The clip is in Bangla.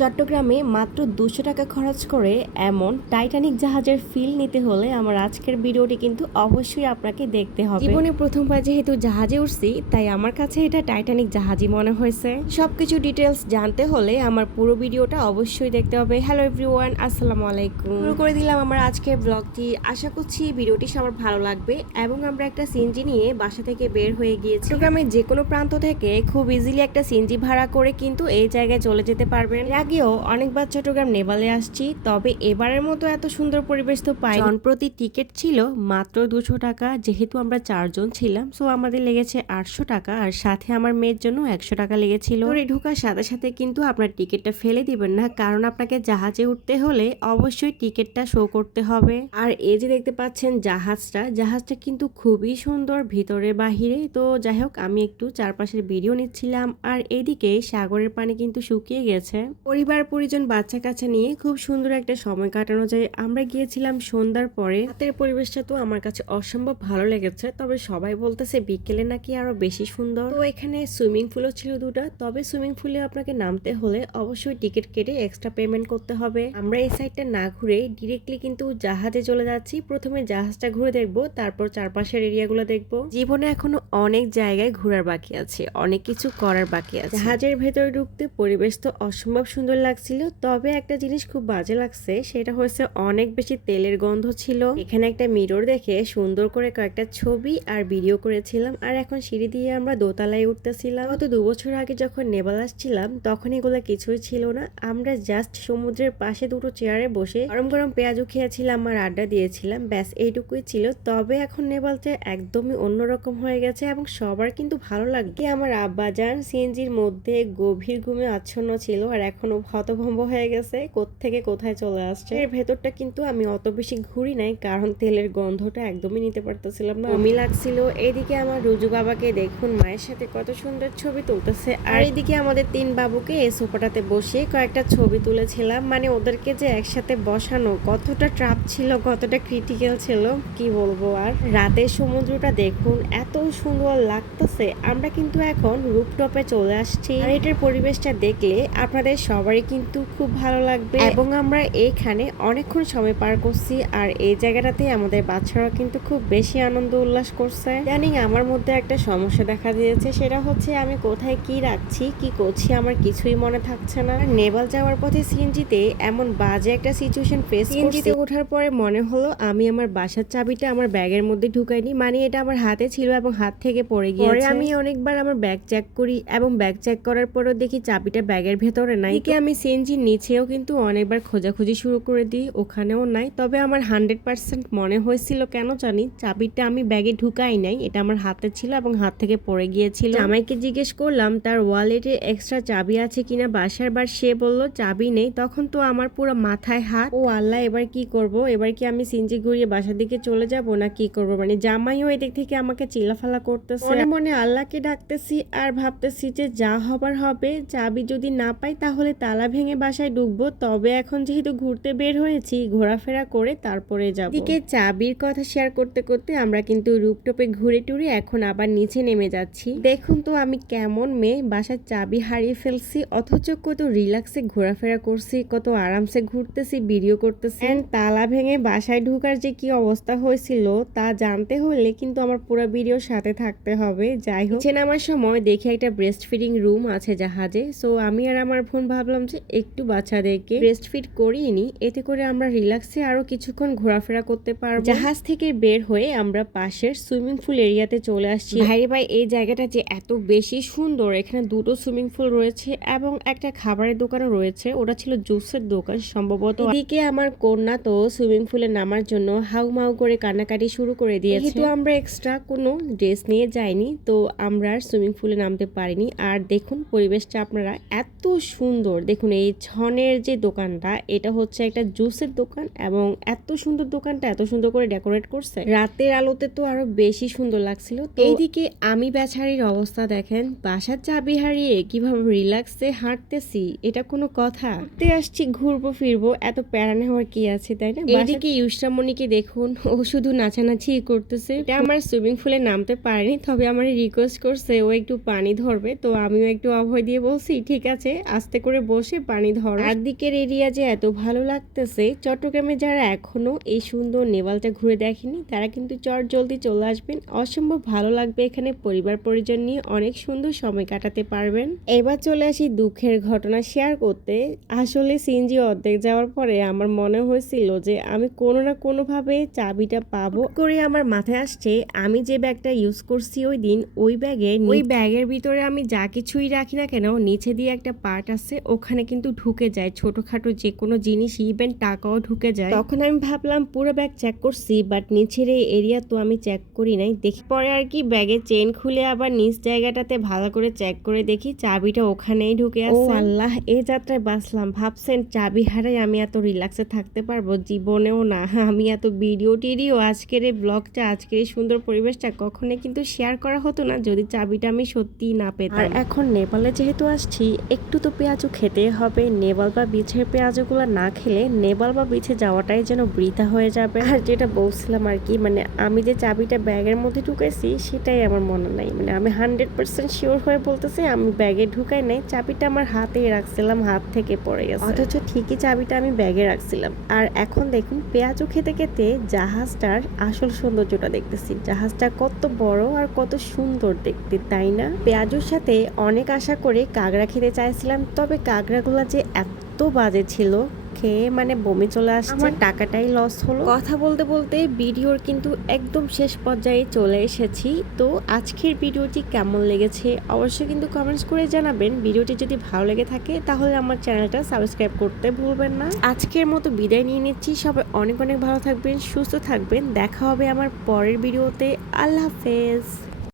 চট্টগ্রামে মাত্র 200 টাকা খরচ করে এমন টাইটানিক জাহাজের ফিল নিতে হলে আমার আজকের ভিডিওটি কিন্তু অবশ্যই আপনাকে দেখতে হবে। জীবনে প্রথমবার যেহেতু জাহাজে উঠছি, তাই আমার কাছে এটা টাইটানিক জাহাজই মনে হয়েছে। সবকিছু ডিটেলস জানতে হলে আমার পুরো ভিডিওটা অবশ্যই দেখতে হবে। হ্যালো এভরিওয়ান, আসসালামু আলাইকুম। শুরু করে দিলাম আমার আজকের ব্লগটি। আশা করছি ভিডিওটি সবার ভালো লাগবে এবং আমরা একটা সিএনজি নিয়ে বাসা থেকে বের হয়ে গিয়েছি। চট্টগ্রামের যে কোনো প্রান্ত থেকে খুব ইজিলি একটা সিএনজি ভাড়া করে কিন্তু এই জায়গায় চলে যেতে পারবেন। আগেও অনেকবার চট্টগ্রাম নেভালে আসছি, তবে এবারের মতো এত সুন্দর পরিবেশ তো পাই। জনপ্রতি টিকিট ছিল মাত্র 200 টাকা। যেহেতু আমরা 4 জন ছিলাম, সো আমাদের লেগেছে 800 টাকা, আর সাথে আমার মেয়ের জন্য 100 টাকা লেগেছিল। ঢোকার সাথে সাথে কিন্তু আপনার টিকিটটা ফেলে দিবেন না, কারণ আপনাকে জাহাজে উঠতে হলে অবশ্যই টিকিটটা শো করতে হবে। আর এই যে দেখতে পাচ্ছেন জাহাজটা কিন্তু খুবই সুন্দর ভিতরে বাহিরে। তো যাই হোক, আমি একটু চারপাশের ভিডিও নিচ্ছিলাম, আর এদিকে সাগরের পানি কিন্তু শুকিয়ে গেছে। পরিবার পরিজন বাচ্চা কাচ্চা নিয়ে খুব সুন্দর একটা সময় কাটানো যায়। আমরা গিয়েছিলাম সন্ধ্যার পরে। রাতের পরিবেশটা তো আমার কাছে অসম্ভব ভালো লেগেছে, তবে সবাই বলতেছে বিকেলে নাকি আরো বেশি সুন্দর। তো এখানে সুইমিং পুলও ছিল দুটা, তবে সুইমিং পুলে আপনাকে নামতে হলে অবশ্যই টিকিট কেটে এক্সট্রা পেমেন্ট করতে হবে। আমরা এই সাইডটা না ঘুরে ডিরেক্টলি কিন্তু জাহাজে চলে যাচ্ছি। প্রথমে জাহাজটা ঘুরে দেখবো, তারপর চারপাশের এরিয়াগুলো দেখবো। জীবনে এখনো অনেক জায়গায় ঘোরার বাকি আছে, অনেক কিছু করার বাকি আছে। জাহাজের ভেতরে ঢুকতে পরিবেশ তো অসম্ভব সুন্দর লাগছিল, তবে একটা জিনিস খুব বাজে লাগছে, সেটা হচ্ছে অনেক বেশি তেলের গন্ধ ছিল। এখানে একটা মিরর দেখে সুন্দর করে কয়েকটা ছবি আর ভিডিও করেছিলাম। আর এখন সিঁড়ি দিয়ে আমরা দোতলায় উঠতেছিলাম। গত 2 বছর আগে যখন নেপাল আসছিলাম, তখন এগুলো কিছুই ছিল না। আমরা জাস্ট সমুদ্রের পাশে দুটো চেয়ারে বসে গরম গরম পেঁয়াজু খেয়েছিলাম আর আড্ডা দিয়েছিলাম, ব্যাস এইটুকুই ছিল। তবে এখন নেপালটা একদমই অন্যরকম হয়ে গেছে এবং সবার কিন্তু ভালো লাগে। আমার আব্বাজান সিএনজির মধ্যে গভীর ঘুমে আচ্ছন্ন ছিল, আর এখনো হতভম্ব হয়ে গেছে কোত্থেকে কোথায় চলে আসছে। এর ভেতরটা কিন্তু আমি অত বেশি ঘুরি নাই, কারণ তেলের গন্ধটা একদমই নিতে পারতেছিলাম না, বমি লাগছিল। এইদিকে আমার রুজু বাবাকে দেখুন মায়ের সাথে কত সুন্দর ছবি তুলতেছে, আর এইদিকে আমাদের 3 বাবুকে এই সোফাটাতে বসে কয়েকটা ছবি তুলেছিলাম। মানে ওদেরকে যে একসাথে বসানো কতটা ট্রাপ ছিল, কতটা ক্রিটিক্যাল ছিল কি বলবো। আর রাতের সমুদ্রটা দেখুন, এত সুন্দর লাগতেছে। আমরা কিন্তু এখন রুফটপে চলে আসছি, আর এটার পরিবেশটা দেখলে আপনাদের সবারই কিন্তু খুব ভালো লাগবে। এবং আমরা এইখানে অনেকক্ষণ সময় পার করছি, আর এই জায়গাটাতে আমাদের বাচ্চারা কিন্তু খুব বেশি আনন্দ উল্লাস করছে। জানি আমার মধ্যে একটা সমস্যা দেখা দিয়েছে, সেটা হচ্ছে আমি কোথায় কি রাখছি কি করছি আমার কিছুই মনে থাকছে না। নেপাল যাওয়ার পথে সিএনজিতে এমন বাজে একটা সিচুয়েশন ফেস করছি। সিএনজিতে ওঠার পরে মনে হলো আমি আমার বাসার চাবিটা আমার ব্যাগের মধ্যে ঢুকাইনি, মানে এটা আমার হাতে ছিল এবং হাত থেকে পড়ে গিয়েছে। পরে আমি অনেকবার আমার ব্যাগ চেক করি এবং ব্যাগ চেক করার পরেও দেখি চাবিটা ব্যাগের ভেতরে নাই। আমি সিএনজির নিচেও কিন্তু অনেকবার খোঁজাখুঁজি শুরু করে দিই, ওখানেও নাই। তবে আমার 100% মনে হয়েছিল কেন জানি চাবিটা আমি ব্যাগে ঢুকাই নাই, এটা আমার হাতে ছিল এবং হাত থেকে পড়ে গিয়েছিল। জামাইকে জিজ্ঞেস করলাম তার ওয়ালেটে এক্সট্রা চাবি আছে কিনা বাসার, বার সে বলল চাবি নেই। তখন তো আমার পুরো মাথায় হাত, ও আল্লাহ এবার কি করব, এবার কি আমি সিএনজি ঘুরিয়ে বাসার দিকে চলে যাব না কি করব। মানে জামাইও এদিক থেকে আমাকে চিল্লাফালা করতেছে, মনে মনে আল্লাহকে ডাকতেছি আর ভাবতেছি যে যা হবার হবে। চাবি যদি না পাই তাহলে তালা ভেঙে বাসায় ঢুকবো, তবে এখন যেহেতু ঘুরতে বের হয়েছি ঘোরাফেরা করে তারপরে যাবো। এদিকে চাবির কথা শেয়ার করতে করতে আমরা কিন্তু রুপটপে ঘুরে টুরে এখন আবার নিচে নেমে যাচ্ছি। দেখুন তো আমি কেমন মেয়ে, বাসার চাবি হারিয়ে ফেলছি, অথচ কত রিল্যাক্সে ঘোরাফেরা করছি, কত আরামসে ঘুরতেছি, ভিডিও করতেছি। তালা ভেঙে বাসায় ঢুকার যে কি অবস্থা হয়েছিল তা জানতে হলে কিন্তু আমার পুরো ভিডিওর সাথে থাকতে হবে। যাই হোক, নিচে নামার সময় দেখি একটা ব্রেস্ট ফিডিং রুম আছে জাহাজে। সো আমি আর আমার বোন ভাবলাম যে একটু বাচ্চাদেরকে ব্রেস্ট ফিড করিয়ে নি, এতে করে আমরা রিল্যাক্সে আরো কিছুক্ষণ ঘোরাফেরা করতে পারবো। জাহাজ থেকে বের হয়ে আমরা পাশের সুইমিং পুল এরিয়াতে চলে আসছি। ভাই ভাই, এই জায়গাটা যে এত বেশি সুন্দর, এখানে দুটো সুইমিং পুল রয়েছে এবং একটা খাবারের দোকানও রয়েছে, ওটা ছিল জুসের দোকান সম্ভবত। এদিকে আমার কন্যা তো সুইমিং পুলে নামার জন্য হাউ মাউ করে কান্নাকাটি শুরু করে দিয়েছে। যেহেতু আমরা এক্সট্রা কোনো ড্রেস নিয়ে যাইনি, তো আমরা আর সুইমিং পুলে নামতে পারিনি। আর দেখুন পরিবেশটা আপনারা এত সুন্দর, দেখুন এই ছনের যে দোকানটা, এটা হচ্ছে একটা জুসের দোকান এবং এত সুন্দর দোকানটা এত সুন্দর করে ডেকোরেট করছে, রাতের আলোতে তো আরো বেশি সুন্দর লাগছিল। তো এইদিকে আমি বেচারির অবস্থা দেখেন, বাসার চাবি হারিয়ে কিভাবে রিল্যাক্সে হাঁটতেছি, এটা কোনো কথা? ঘুরতে আসছি, ঘুরবো ফিরবো, এত প্যারা নেওয়ার কি আছে, তাই না? এইদিকে ইউসরামণিকে দেখুন, ও শুধু নাচানাচি করতেছে। এটা আমার সুইমিং পুলে নামতে পারেনি, তবে আমার রিকোয়েস্ট করছে ও একটু পানি ধরবে, তো আমিও একটু অভয় দিয়ে বলছি ঠিক আছে, আস্তে করে বসে পানি ধরা। আর দিকের এরিয়া যে এত ভালো লাগতেছে, চট্টগ্রামে যারা এখনো এই সুন্দর নেভালটা ঘুরে দেখেনি তারা কিন্তু জলদি চলে আসবেন। অসম্ভব ভালো লাগবে এখানে, পরিবার পরিজন নিয়ে অনেক সুন্দর সময় কাটাতে পারবেন। এবার চলে আসি দুঃখের ঘটনা শেয়ার করতে। আসলে সিএনজি অর্ধেক যাওয়ার পরে আমার মনে হয়েছিল যে আমি কোনো না কোনোভাবে চাবিটা পাবো করে আমার মাথায় আসছে আমি যে ব্যাগটা ইউজ করছি ওই দিন, ওই ব্যাগের ভিতরে আমি যা কিছুই রাখি না কেন নিচে দিয়ে একটা পার্ট আছে, ওখানে কিন্তু ঢুকে যায় ছোটখাটো যে কোনো জিনিস, ইভেন টাকাও ঢুকে যায়। তখন আমি ভাবলাম পুরো ব্যাগ চেক করছি, বাট নিচের এই এরিয়া তো আমি চেক করি নাই। দেখি পরে আর কি ব্যাগের চেন খুলে আবার নিচ জায়গাটাতে ভালো করে চেক করে দেখি চাবিটা ওখানেই ঢুকে আছে। ও আল্লাহ, এই যাত্রায় বাঁচলাম। ভাবছেন চাবি হারাই আমি এত রিল্যাক্সে থাকতে পারবো? জীবনেও না। আমি এত ভিডিও টিডিও আজকের এই ব্লগটা, আজকের এই সুন্দর পরিবেশটা কখনোই কিন্তু শেয়ার করা হতো না যদি চাবিটা আমি সত্যিই না পেতাম। আর এখন নেপালে যেহেতু আসছি, একটু তো পেঁয়াজু খেতে হবে। নেপাল বা বিচের পেঁয়াজুগুলো না খেলে নেপাল বা বিচে যাওয়াটাই যেন বৃথা হয়ে যাবে। আর যেটা বলছিলাম আর কি, মানে আমি যে চাবিটা ব্যাগের মধ্যে ঢুকাইছি সেটাই আমার মনে নাই। মানে আমি 100% শিওর হয়ে বলতেছি আমি ব্যাগে ঢুকাই নাই, চাবিটা আমার হাতেই রাখছিলাম, হাত থেকে পড়ে গেছে। অথচ ঠিকই চাবিটা আমি ব্যাগে রাখছিলাম। আর এখন দেখুন পেঁয়াজু খেতে খেতে জাহাজটার আসল সৌন্দর্যটা দেখতেছি। জাহাজটা কত বড় আর কত সুন্দর দেখতে, তাই না? পেঁয়াজুর সাথে অনেক আশা করে কাঁকড়া খেতে চাইছিলাম, তবে কাঁকড়াগুলা যে এত বাজে ছিল, খেয়ে মানে বমি চলে আসছে, আমার টাকাটাই লস হলো। কথা বলতে বলতে ভিডিওর কিন্তু একদম শেষ পর্যায়ে চলে এসেছি। তো আজকের ভিডিওটি কেমন লেগেছে অবশ্যই কিন্তু কমেন্টস করে জানাবেন। ভিডিওটি যদি ভালো লেগে থাকে তাহলে আমার চ্যানেলটা সাবস্ক্রাইব করতে ভুলবেন না। আজকের মতো বিদায় নিয়ে নিচ্ছি। সবাই অনেক অনেক ভালো থাকবেন, সুস্থ থাকবেন। দেখা হবে আমার পরের ভিডিওতে। আল্লাহ হাফেজ।